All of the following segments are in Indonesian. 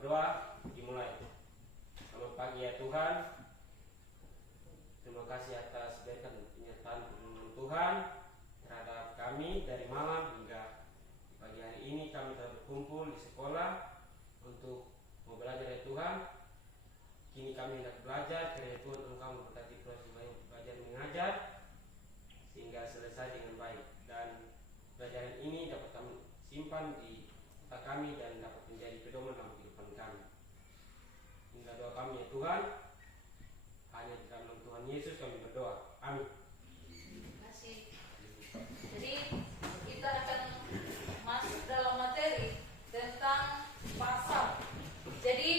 Berdoa dimulai. Selamat pagi ya Tuhan. Terima kasih atas penyertaan Tuhan terhadap kami dari malam hingga pagi hari ini. Kami telah berkumpul di sekolah untuk mau belajar ya Tuhan. Kini kami hendak belajar, kiranya Tuhan Engkau memberkati proses belajar mengajar sehingga selesai dengan baik, dan pelajaran ini dapat kami simpan di otak kami dan dapat menjadi pedoman dalam kehidupan kami. Hingga doa kami ya Tuhan, hanya di dalam nama Tuhan Yesus kami berdoa. Amin. Terima kasih. Jadi kita akan masuk dalam materi tentang pasar. Jadi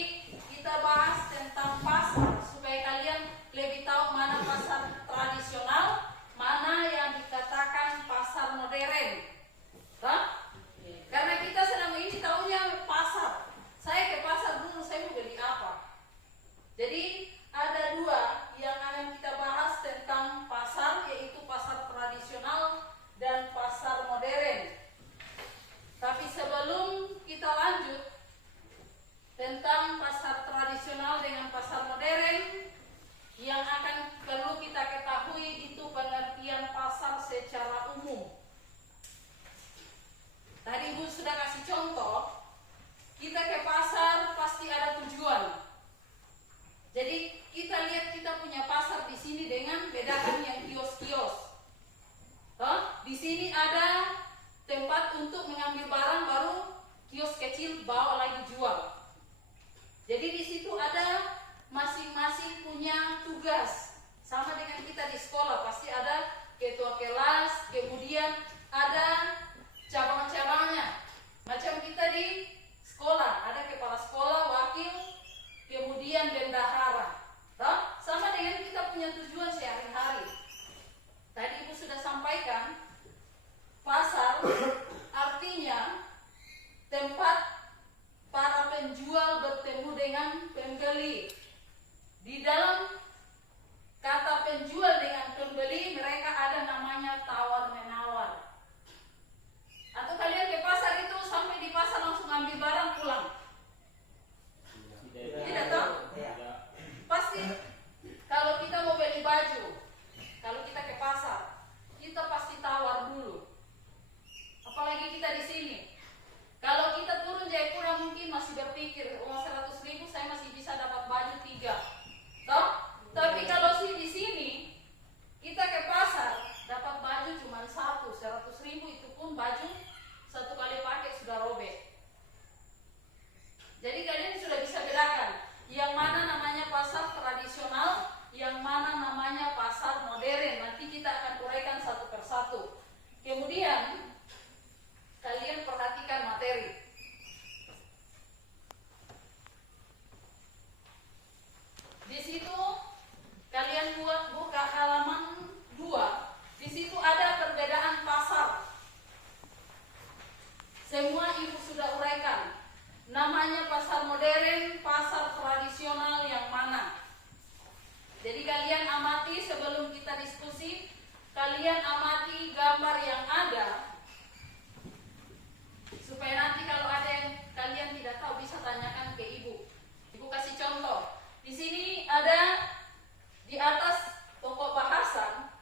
kita bahas tentang pasar supaya kalian lebih tahu mana pasar tradisional, mana yang dikatakan pasar modern. Karena kita selama ini tahunya pasar. Saya ke pasar dulu, saya mau beli apa. Jadi ada dua yang akan kita bahas tentang pasar, yaitu pasar tradisional dan pasar modern. Tapi sebelum kita lanjut tentang pasar tradisional dengan pasar modern, yang akan perlu kita ketahui itu pengertian pasar secara umum. Tadi Ibu sudah kasih contoh, kita ke pasar pasti ada tujuan. Jadi kita lihat kita punya pasar di sini dengan bedakan yang kios-kios. Di sini ada tempat untuk mengambil barang, baru kios kecil bawa lagi jual. Jadi di situ ada masing-masing punya tugas. Sama dengan kita di sekolah, pasti ada ketua kelas, kemudian ada cabang-cabangnya. Macam kita di sekolah, ada kepala sekolah, wakil, kemudian bendahara. Sama dengan kita punya tujuan sehari-hari. Tadi Ibu sudah sampaikan, pasar artinya tempat para penjual bertemu dengan pembeli. Di dalam kata penjual dengan pembeli, mereka ada namanya tawar-menawar. Atau kalian ke pasar itu sampai di pasar langsung ambil barang pulang? Tidak tahu? Pasti kalau kita mau beli baju, kalau kita ke pasar, kita pasti tawar dulu. Apalagi kita di sini. Kalau kita turun Jayapura mungkin masih berpikir, uang 100.000 saya masih bisa dapat baju 3. Toh? Tapi kalau di sini kita ke pasar dapat baju cuma 100.000 itu pun baju satu kali pakai sudah robek. Jadi kalian sudah bisa bedakan yang mana namanya pasar tradisional, yang mana namanya pasar modern. Nanti kita akan uraikan satu persatu. Kemudian kalian perhatikan materi. Di situ kalian buka halaman 2. Di situ ada perbedaan pasar. Semua Ibu sudah uraikan. Namanya pasar modern, pasar tradisional yang mana. Jadi kalian amati sebelum kita diskusi, kalian amati gambar yang ada, supaya nanti kalau ada yang kalian tidak tahu bisa tanyakan ke Ibu. Ibu kasih contoh. Di sini ada di atas pokok bahasan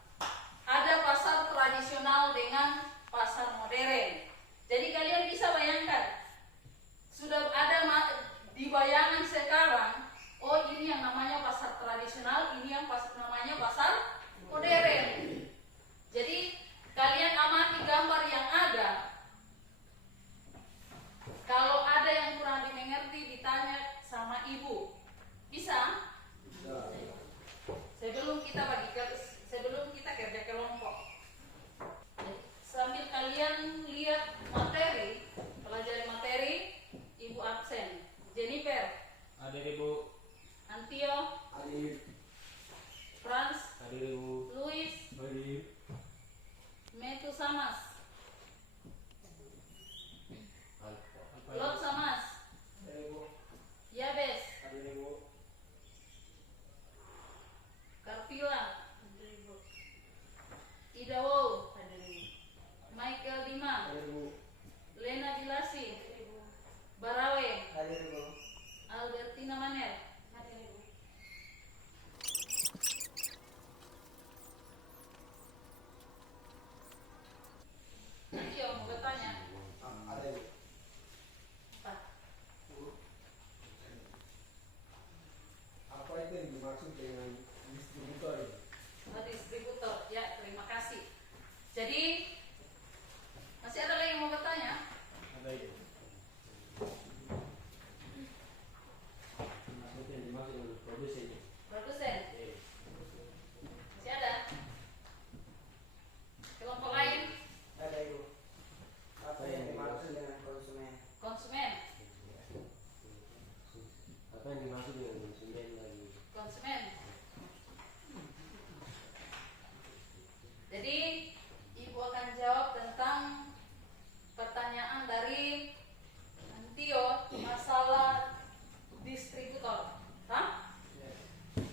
ada pasar tradisional dengan pasar modern. Jadi kalian bisa bayangkan, sudah ada di bayangan sekarang, oh ini yang namanya pasar tradisional, ini yang namanya pasar modern. Jadi kalian amati gambar yang ada. Kalau ada yang kurang dimengerti ditanya sama Ibu. Bisa? Sebelum Metu Samas, Alfa. Lot Samas, Yabes, Karpila, Idawo, Michael Dima, Lena Gilasi, Barawe, Albertina Maner. Iya, mau bertanya. Apa? Apa itu yang dimaksud dengan distributor ini? Distributor, ya, terima kasih. Jadi masih ada lagi yang mau bertanya? Ada itu. Maksudnya yang dimaksud dengan produsen. Produsen, masih ada? Kelompok lain? Ada itu. Apa yang dimaksud dengan konsumen? Konsumen, Apa yang dimaksud dengan konsumen lagi? konsumen. Jadi Ibu akan jawab tentang pertanyaan dari Antio masalah distributor. Hah?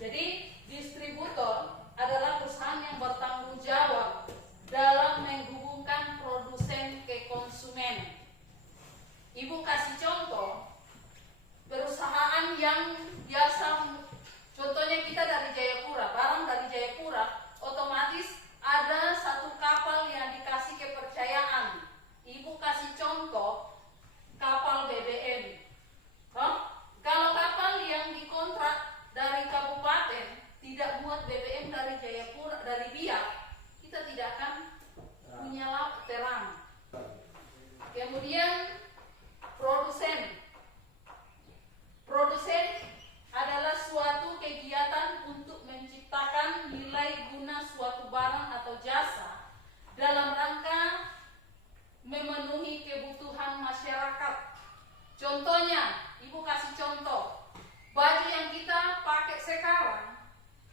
Jadi distributor adalah perusahaan yang bertanggung jawab dalam menghubungkan produsen ke konsumen. Ibu kasih contoh perusahaan yang biasa, contohnya kita dari Jayapura, barang dari Jayapura, otomatis ada satu kapal yang dikasih kepercayaan. Ibu kasih contoh kapal BBM. Kalau kapal yang dikontrak dari kabupaten tidak buat BBM dari Jayapura, dari Biak, kita tidak akan punya laut terang. Kemudian produsen. Produsen adalah suatu kegiatan untuk menciptakan nilai guna suatu barang atau jasa dalam rangka memenuhi kebutuhan masyarakat. Contohnya, Ibu kasih contoh, baju yang kita pakai sekarang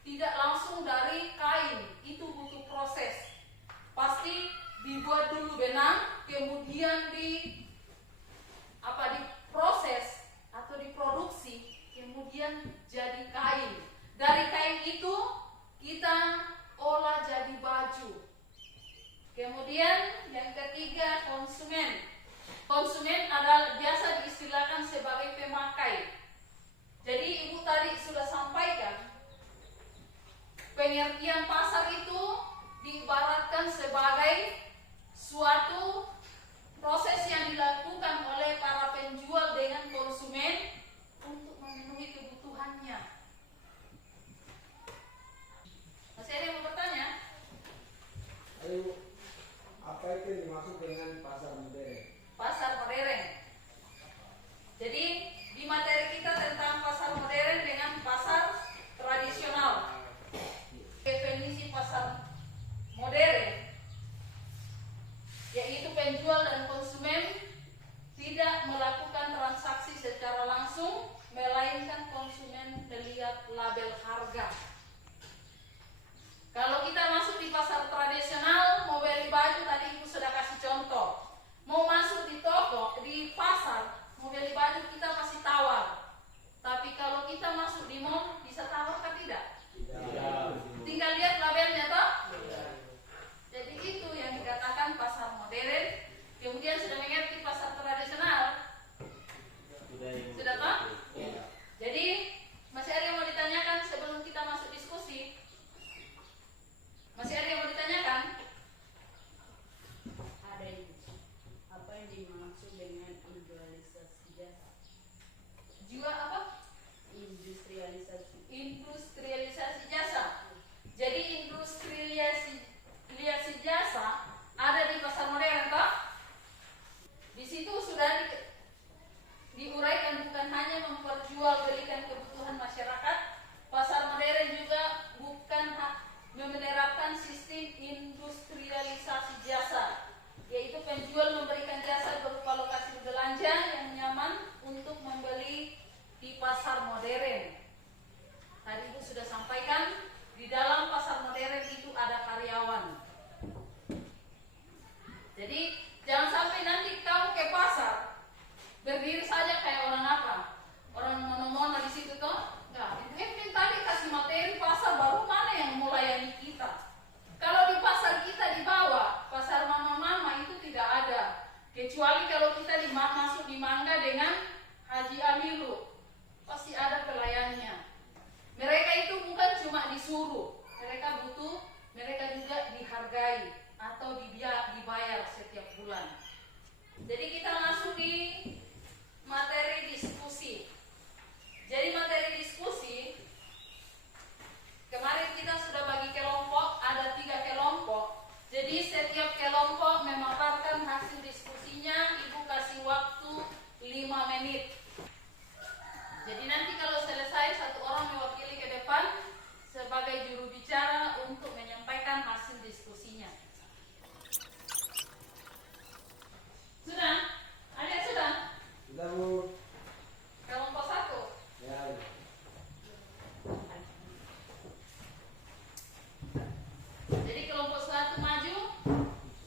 tidak langsung dari kain, itu butuh proses. Pasti dibuat dulu benang, kemudian diproses atau diproduksi, kemudian jadi kain. Dari kain itu kita olah jadi baju. Kemudian yang ketiga, konsumen. Konsumen adalah biasa diistilahkan sebagai pemakai. Jadi Ibu tadi sudah sampaikan, pengertian pasar itu diibaratkan sebagai suatu proses yang dilakukan oleh para penjual dengan konsumen untuk memenuhi kebutuhannya. Masih ada yang mau bertanya? Ayo, apa itu yang dimaksud dengan pasar modern? Pasar modern. Jadi di materi kita tentang pasar modern dengan pasar tradisional. Definisi pasar modern yaitu penjual dan konsumen tidak melakukan transaksi secara langsung, melainkan konsumen melihat label harga. Kalau kita masuk di pasar tradisional, mau beli baju, tadi Ibu sudah kasih contoh. Jadi kita langsung di materi diskusi. Jadi materi diskusi kemarin kita sudah bagi kelompok, ada 3 kelompok. Jadi setiap kelompok memaparkan hasil diskusinya, Ibu kasih waktu 5 menit. Jadi nanti kalau selesai satu orang mewakili ke depan sebagai juru bicara untuk menyampaikan hasil diskusinya. Sudah? Ada sudah? Sudah, Bu. Kelompok 1. Ya. Jadi kelompok 1 maju.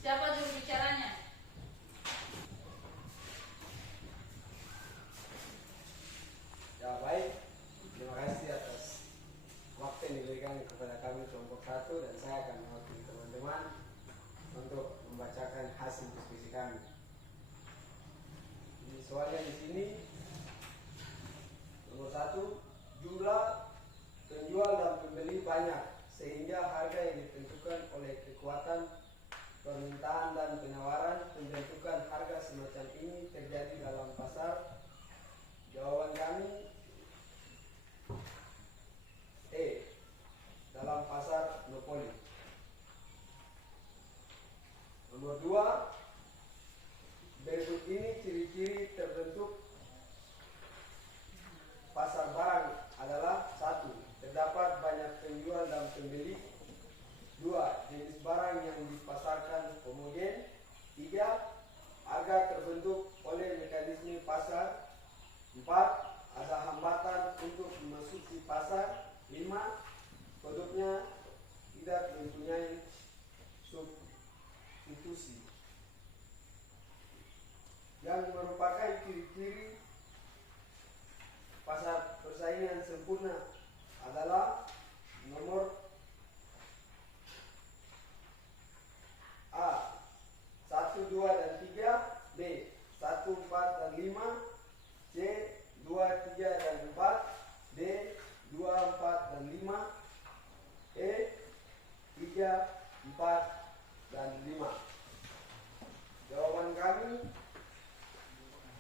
Siapa juru bicaranya? Ya, baik. Terima kasih atas waktu yang diberikan kepada kami kelompok 1 dan saya akan mewakili teman-teman untuk membacakan hasil diskusi kami. Ini soalnya di sini nomor 1, jumlah penjual dan pembeli banyak sehingga harga yang ditentukan oleh kekuatan permintaan dan penawaran. Pembentukan harga semacam ini terjadi dalam pasar. Jawaban kami E. Dalam pasar monopoli. Nomor 2, berikut ini ciri-ciri terbentuk pasar barang adalah: 1. Terdapat banyak penjual dan pembeli. 2. Jenis barang yang dipasarkan homogen. 3. Harga terbentuk oleh mekanisme pasar. 4. Ada hambatan untuk memasuki pasar. 5. Produknya tidak mempunyai substitusi. Yang merupakan ciri-ciri pasar persaingan sempurna adalah nomor A 1, 2, dan 3, B 1, 4, dan 5, C 2, 3, dan 4, D 2, 4, dan 5, E 3, 4, dan 5. Jawaban kami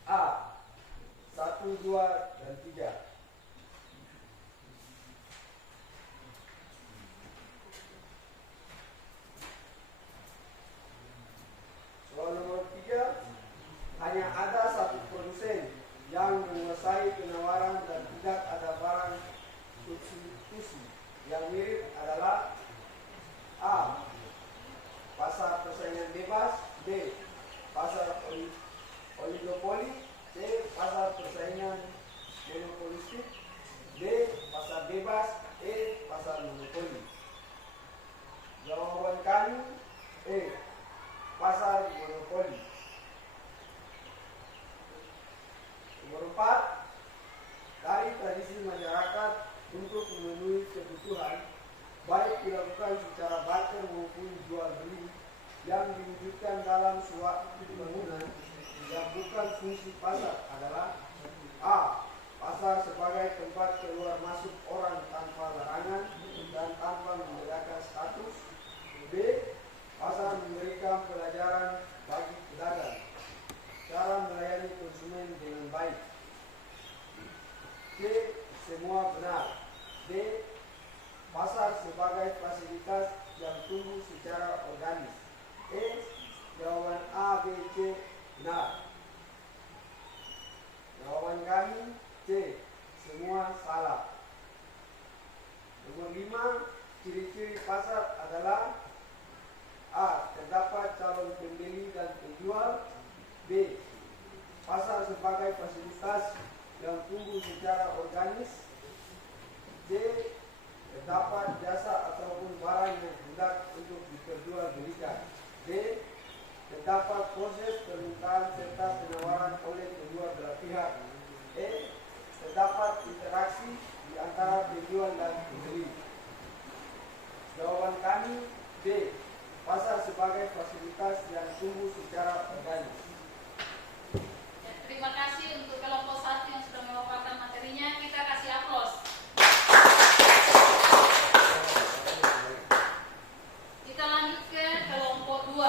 A 1, 2, dan 3. Soal nomor 3, hanya ada satu produsen yang menguasai penawaran dan tidak ada barang substitusi. Yang mirip adalah A. Pasar persaingan bebas. B. Pasar oligopoli. C. Pasar persaingan monopolistik. D. Pasar bebas. E. Pasar monopoli. Jawaban kami E. Pasar monopoli. Nomor 4, dari tradisi masyarakat untuk memenuhi kebutuhan, baik dilakukan secara barter maupun jual beli, yang diwujudkan dalam suatu bangunan yang bukan fungsi pasar adalah: A. Pasar sebagai tempat keluar masuk orang tanpa larangan dan tanpa membedakan status. B. Pasar memberikan pelajaran bagi pedagang cara melayani konsumen dengan baik. C. Semua benar. D. Pasar sebagai fasilitas yang tumbuh secara organis. E. Jawaban A, B, C benar. Jawaban kami C. Semua salah. Nomor 5, ciri-ciri pasar adalah: A. Terdapat calon pembeli dan penjual. B. Pasar sebagai fasilitas yang tumbuh secara organis. C. Terdapat jasa ataupun barang yang hendak untuk diperjualbelikan. D. Terdapat proses permintaan serta penawaran oleh kedua belah pihak. E. Terdapat interaksi di antara penjual dan pembeli. Jawaban kami D. Pasar sebagai fasilitas yang tumbuh secara organis. Terima kasih untuk kelompok 1 yang sudah memaparkan materinya. Kita kasih aplaus. Kita lanjut ke kelompok 2.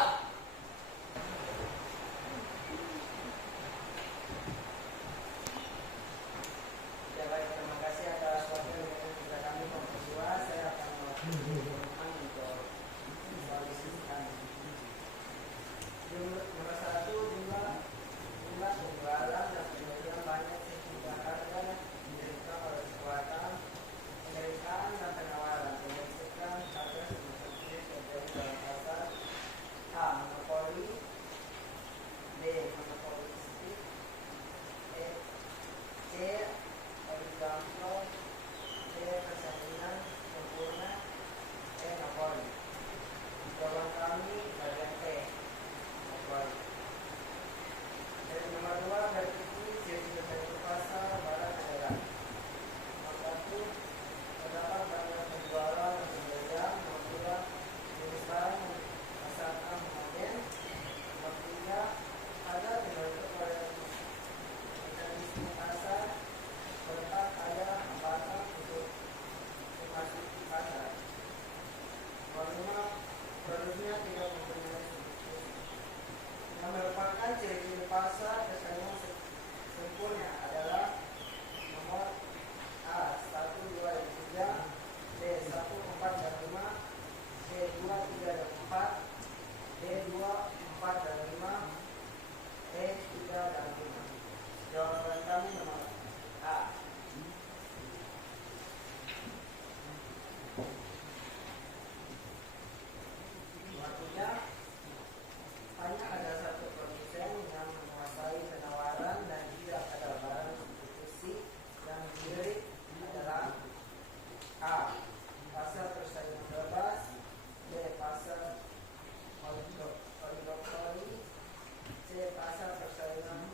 C. Pasar persaingan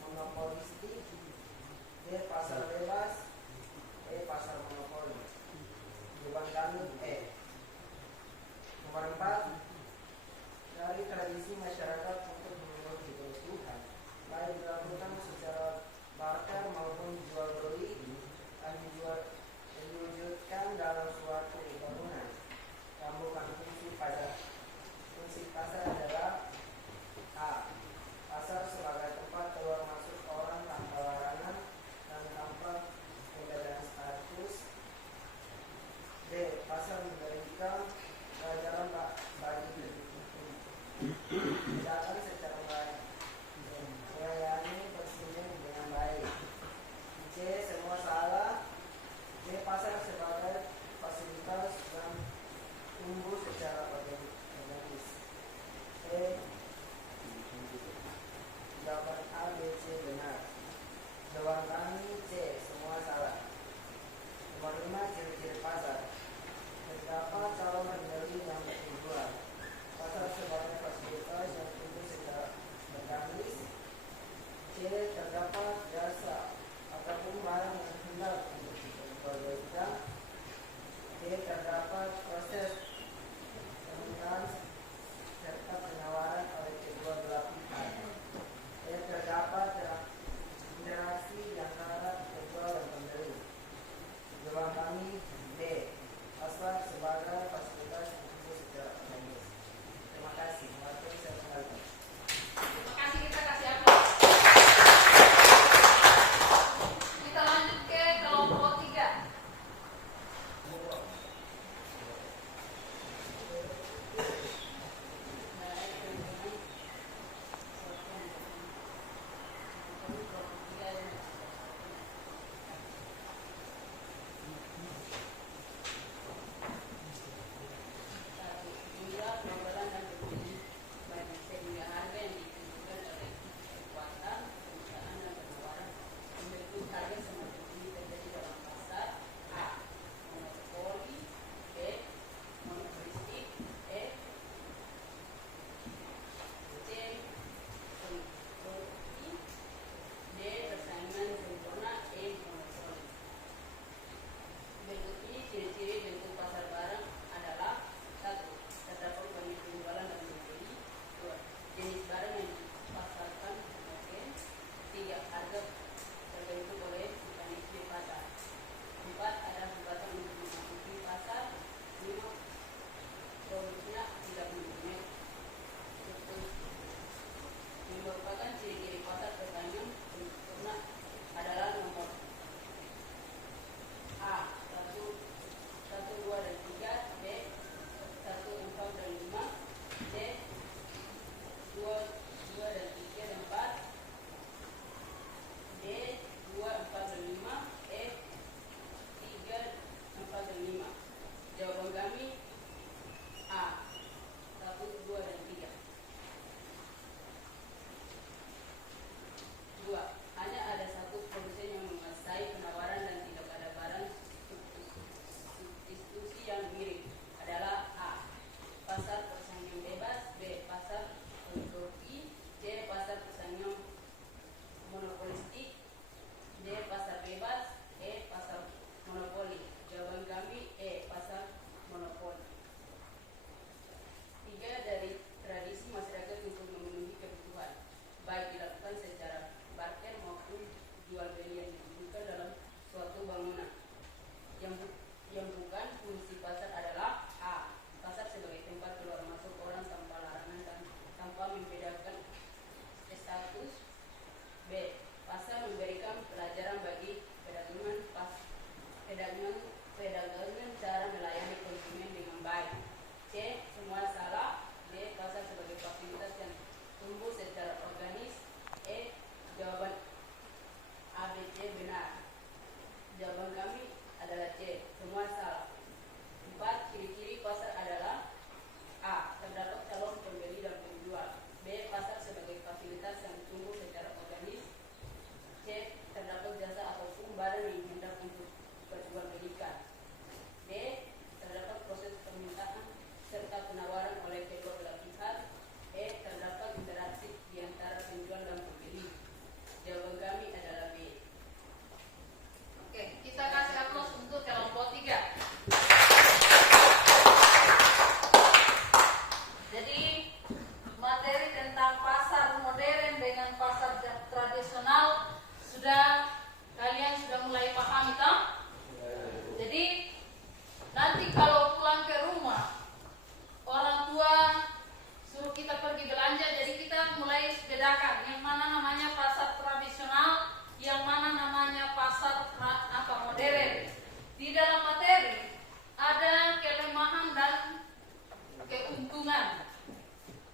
monopolistik. D. Pasar bebas. E. Pasar monopoli. Jawaban kami E. Nomor 4. Dari tradisi masyarakat untuk memenuhi kebutuhan, baik dilakukan secara barter maupun jual beli, dan diwujudkan dalam suatu bangunan yang bukan fungsi pajak. Fungsi pasar adalah A. Pasar sebagai tempat keluar masuk orang tanpa larangan dan tanpa perbedaan status. B. Pasar memberikan pelajaran bagi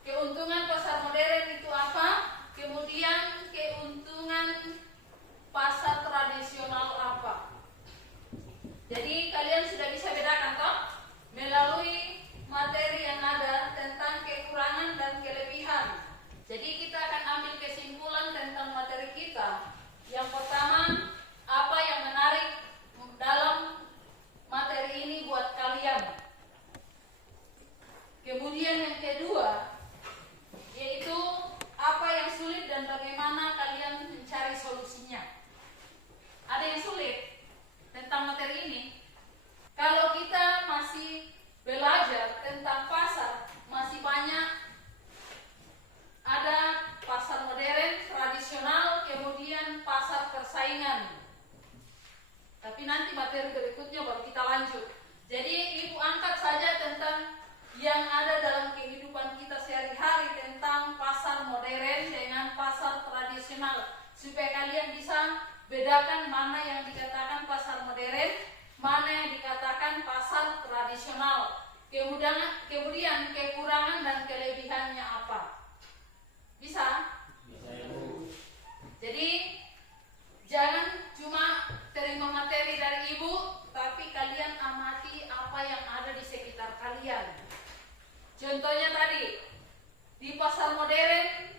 keuntungan pasar modern itu apa, kemudian keuntungan pasar tradisional apa. Jadi kalian sudah bisa bedakan toh melalui materi yang ada tentang kekurangan dan kelebihan. Jadi kita akan ambil kesimpulan tentang materi kita. Yang pertama, apa yang menarik dalam materi ini buat kalian. Kemudian yang kedua, yaitu apa yang sulit dan bagaimana kalian mencari solusinya. Ada yang sulit tentang materi ini? Kalau kita masih belajar tentang pasar, masih banyak ada pasar modern, tradisional, kemudian pasar persaingan. Tapi nanti materi berikutnya baru kita lanjut. Jadi ibu angkat saja tentang yang ada dalam kehidupan kita sehari-hari tentang pasar modern dengan pasar tradisional, supaya kalian bisa bedakan mana yang dikatakan pasar modern, mana yang dikatakan pasar tradisional. Kemudian kekurangan dan kelebihannya apa. Bisa? Bisa, Ibu. Jadi jangan cuma terima materi dari ibu, tapi kalian amati apa yang ada di sekitar kalian. Contohnya tadi, di pasar modern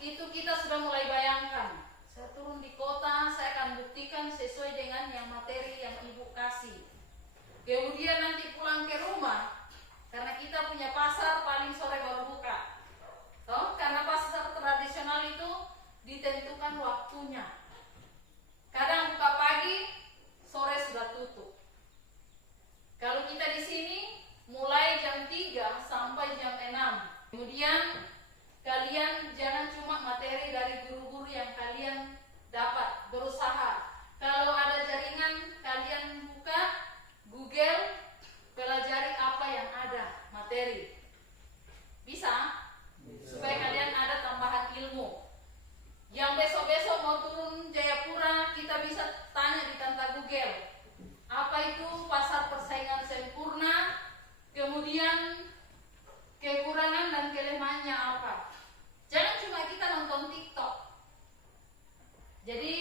itu kita sudah mulai bayangkan. Saya turun di kota, saya akan buktikan sesuai dengan yang materi yang ibu kasih. Kemudian nanti pulang ke rumah, karena kita punya pasar paling sore baru buka. Toh, karena pasar tradisional itu ditentukan waktunya. Kadang buka pagi, sore sudah tutup. Kalau kita di sini mulai jam 3 sampai jam 6. Kemudian kalian jangan cuma materi dari guru-guru yang kalian dapat, berusaha. Kalau ada jaringan, kalian buka Google, pelajari apa yang ada materi. Bisa? Supaya kalian ada tambahan ilmu. Yang besok-besok mau turun Jayapura, kita bisa tanya di tanta Google, apa itu pasar persaingan sempurna, kemudian kekurangan dan kelemahannya apa. Jangan cuma kita nonton TikTok. Jadi